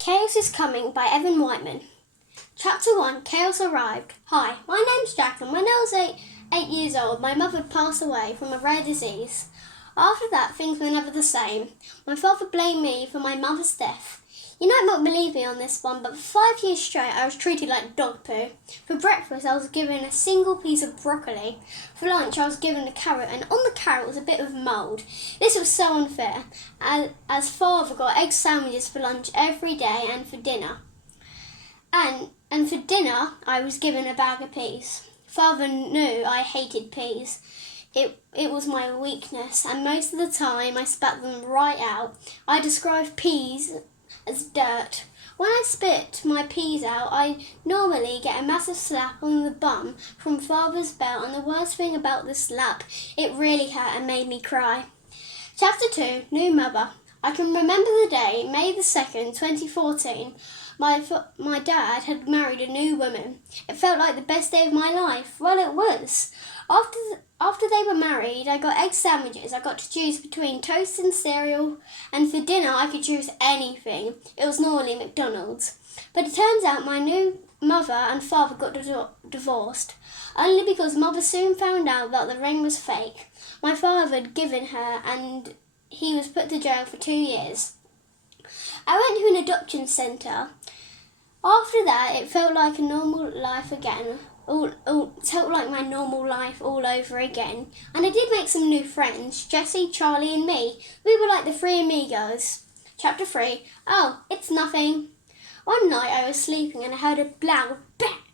Chaos is Coming by Evan Whiteman. Chapter 1, Chaos Arrived. Hi, my name's Jack, and when I was eight years old, my mother passed away from a rare disease. After that, things were never the same. My father blamed me for my mother's death. You might not believe me on this one, but for 5 years straight, I was treated like dog poo. For breakfast, I was given a single piece of broccoli. For lunch, I was given a carrot, and on the carrot was a bit of mould. This was so unfair, as father got egg sandwiches for lunch every day and for dinner. And for dinner, I was given a bag of peas. Father knew I hated peas. It was my weakness, and most of the time I spat them right out. I described peas as dirt. When I spit my peas out, I normally get a massive slap on the bum from Father's belt, and the worst thing about the slap, it really hurt and made me cry. Chapter 2, New Mother. I can remember the day, May the 2nd, 2014. My dad had married a new woman. It felt like the best day of my life. Well, it was. After they were married, I got egg sandwiches. I got to choose between toast and cereal, and for dinner I could choose anything. It was normally McDonald's. But it turns out my new mother and father got divorced, only because mother soon found out that the ring was fake. My father had given her, and he was put to jail for 2 years. I went to an adoption centre. After that, it felt like a normal life again. It felt like my normal life all over again. And I did make some new friends, Jessie, Charlie and me. We were like the three amigos. Chapter 3, Oh, it's nothing. One night I was sleeping and I heard a bang,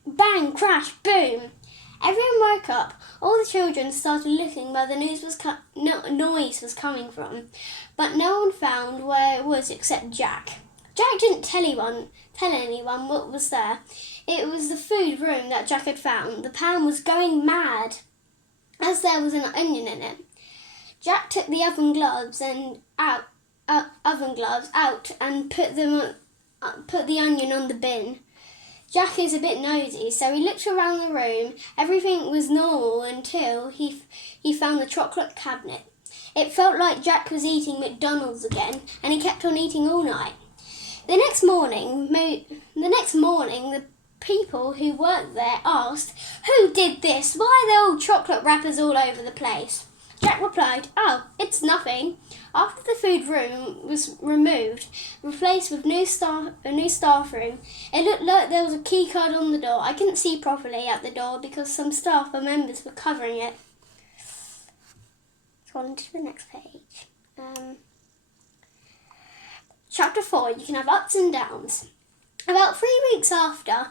bang, crash, boom. Everyone woke up. All the children started looking where the noise was coming from, but no one found where it was except Jack. Jack didn't tell anyone what was there. It was the food room that Jack had found. The pan was going mad, as there was an onion in it. Jack took the oven gloves out and put the onion on the bin. Jack is a bit nosy, so he looked around the room. Everything was normal until he found the chocolate cabinet. It felt like Jack was eating McDonald's again, and he kept on eating all night. The next morning, the people who worked there asked, "Who did this? Why are there all chocolate wrappers all over the place?" Jack replied, "Oh, it's nothing." After the food room was removed, replaced with a new staff room, it looked like there was a key card on the door. I couldn't see properly at the door because some staff or members were covering it. Let's go on to the next page. Chapter 4, You Can Have Ups and Downs. About 3 weeks after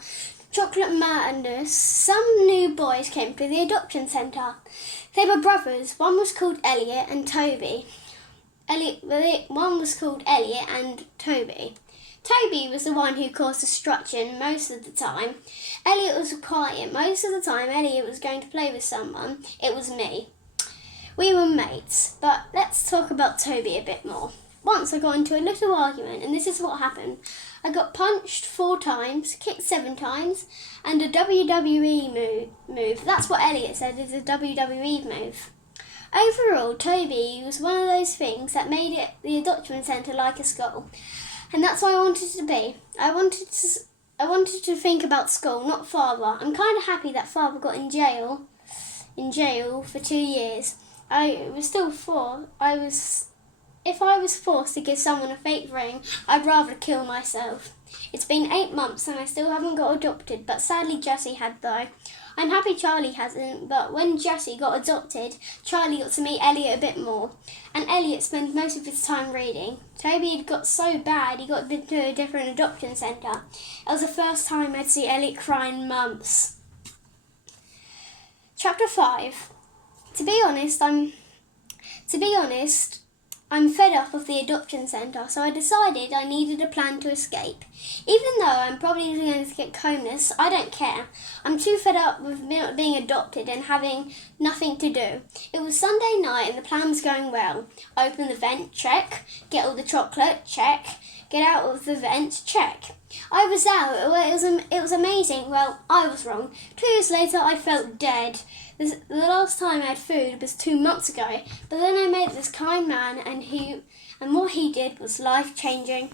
Chocolate Madness, some new boys came to the adoption centre. They were brothers. One was called Elliot and Toby. One was called Elliot and Toby. Toby was the one who caused destruction most of the time. Elliot was quiet. Most of the time Elliot was going to play with someone. It was me. We were mates. But let's talk about Toby a bit more. Once I got into a little argument, and this is what happened. I got punched 4 times, kicked 7 times, and a WWE move. That's what Elliot said is a WWE move. Overall, Toby was one of those things that made the adoption centre like a school. And that's what I wanted to be. I wanted to think about school, not father. I'm kind of happy that father got in jail for 2 years. If I was forced to give someone a fake ring, I'd rather kill myself. It's been 8 months and I still haven't got adopted, but sadly Jessie had though. I'm happy Charlie hasn't, but when Jessie got adopted, Charlie got to meet Elliot a bit more, and Elliot spent most of his time reading. Toby had got so bad he got to a different adoption centre. It was the first time I'd see Elliot cry in months. Chapter 5. To be honest, I'm fed up of the adoption centre, so I decided I needed a plan to escape. Even though I'm probably going to get homeless, I don't care. I'm too fed up with being adopted and having nothing to do. It was Sunday night and the plan was going well. Open the vent, check. Get all the chocolate, check. Get out of the vent, check. I was out. It was amazing. Well, I was wrong. 2 years later, I felt dead. The last time I had food was 2 months ago, but then I met this kind man, and what he did was life-changing.